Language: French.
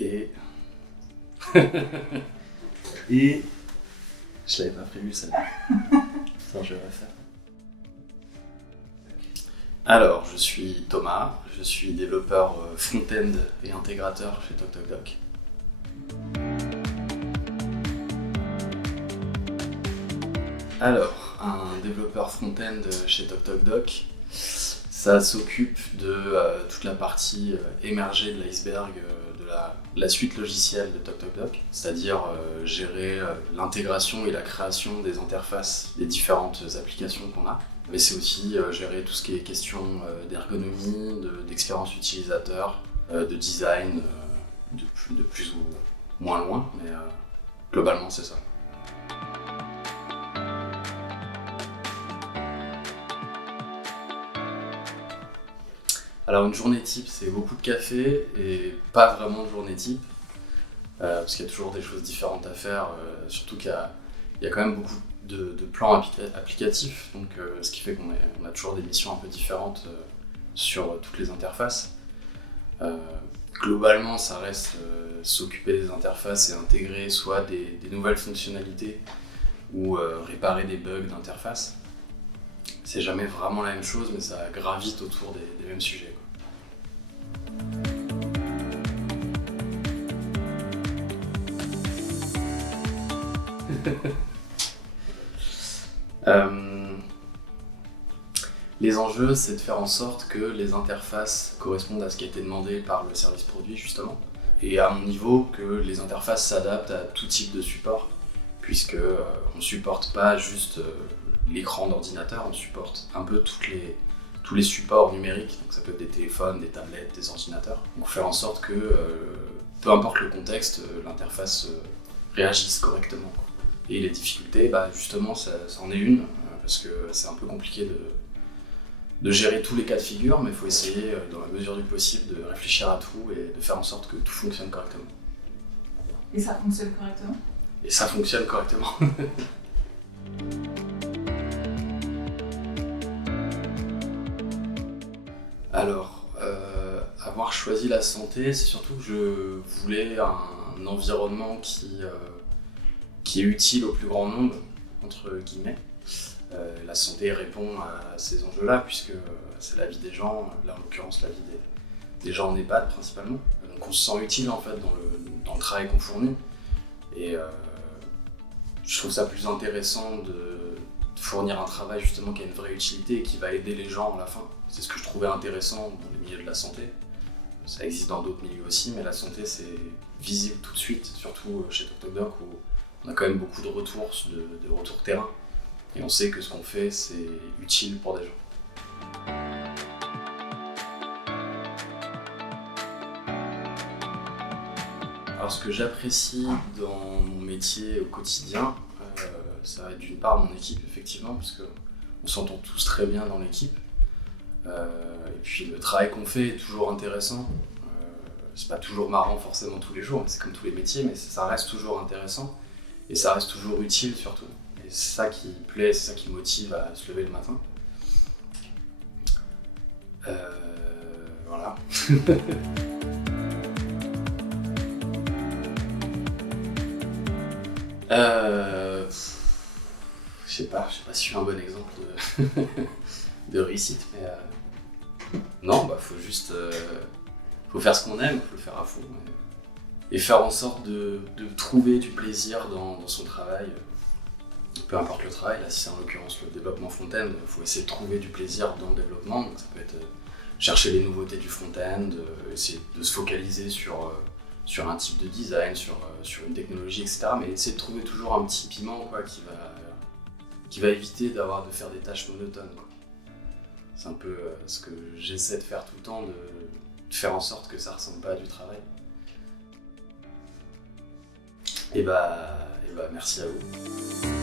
Et... Et... Je l'avais pas prévu celle-là. Attends, je vais refaire. Alors, je suis Thomas, je suis développeur front-end et intégrateur chez TokTokDoc. Alors, un développeur front-end chez TokTokDoc, ça s'occupe de toute la partie émergée de l'iceberg de la suite logicielle de TokTokDoc, c'est-à-dire gérer l'intégration et la création des interfaces des différentes applications qu'on a. Mais c'est aussi gérer tout ce qui est question d'ergonomie, d'expérience utilisateur, de design, de plus ou moins loin, mais globalement c'est ça. Alors une journée type, c'est beaucoup de café et pas vraiment de journée type, parce qu'il y a toujours des choses différentes à faire, surtout qu'il y a quand même beaucoup de plans applicatifs, donc ce qui fait qu'on a toujours des missions un peu différentes sur toutes les interfaces. Globalement, ça reste s'occuper des interfaces et intégrer soit des nouvelles fonctionnalités ou réparer des bugs d'interface. C'est jamais vraiment la même chose, mais ça gravite autour des mêmes sujets, quoi. Les enjeux, c'est de faire en sorte que les interfaces correspondent à ce qui a été demandé par le service produit, justement, et à mon niveau, que les interfaces s'adaptent à tout type de support, puisque on ne supporte pas juste l'écran d'ordinateur, on supporte un peu tous les supports numériques, donc ça peut être des téléphones, des tablettes, des ordinateurs. Donc faire en sorte que, peu importe le contexte, l'interface réagisse correctement, quoi. Et les difficultés, justement, ça en est une, parce que c'est un peu compliqué de gérer tous les cas de figure, mais il faut essayer, dans la mesure du possible, de réfléchir à tout et de faire en sorte que tout fonctionne correctement. Et ça fonctionne correctement ? Et ça fonctionne correctement. Alors, avoir choisi la santé, c'est surtout que je voulais un environnement qui est utile au plus grand nombre, entre guillemets. La santé répond à ces enjeux-là, puisque c'est la vie des gens, là en l'occurrence la vie des gens en EHPAD principalement. Donc on se sent utile en fait dans le travail qu'on fournit. Et je trouve ça plus intéressant de fournir un travail justement qui a une vraie utilité et qui va aider les gens à la fin. C'est ce que je trouvais intéressant dans les milieux de la santé. Ça existe dans d'autres milieux aussi, mais la santé c'est visible tout de suite, surtout chez TokTokDoc où on a quand même beaucoup de retours terrain. Et on sait que ce qu'on fait, c'est utile pour des gens. Alors ce que j'apprécie dans mon métier au quotidien, ça va être d'une part mon équipe, effectivement, parce qu'on s'entend tous très bien dans l'équipe. Et puis le travail qu'on fait est toujours intéressant. C'est pas toujours marrant forcément tous les jours, c'est comme tous les métiers, mais ça reste toujours intéressant. Et ça reste toujours utile surtout. Et c'est ça qui plaît, c'est ça qui motive à se lever le matin. Voilà. Je sais pas si je suis un bon exemple de réussite, mais non, faut juste faut faire ce qu'on aime, faut le faire à fond. Et faire en sorte de trouver du plaisir dans son travail, peu importe le travail. Là, si c'est en l'occurrence le développement front-end, il faut essayer de trouver du plaisir dans le développement. Donc ça peut être chercher les nouveautés du front-end, essayer de se focaliser sur un type de design, sur une technologie, etc. Mais essayer de trouver toujours un petit piment quoi, qui va éviter de faire des tâches monotones, quoi. C'est un peu ce que j'essaie de faire tout le temps, de faire en sorte que ça ressemble pas à du travail. Et merci à vous.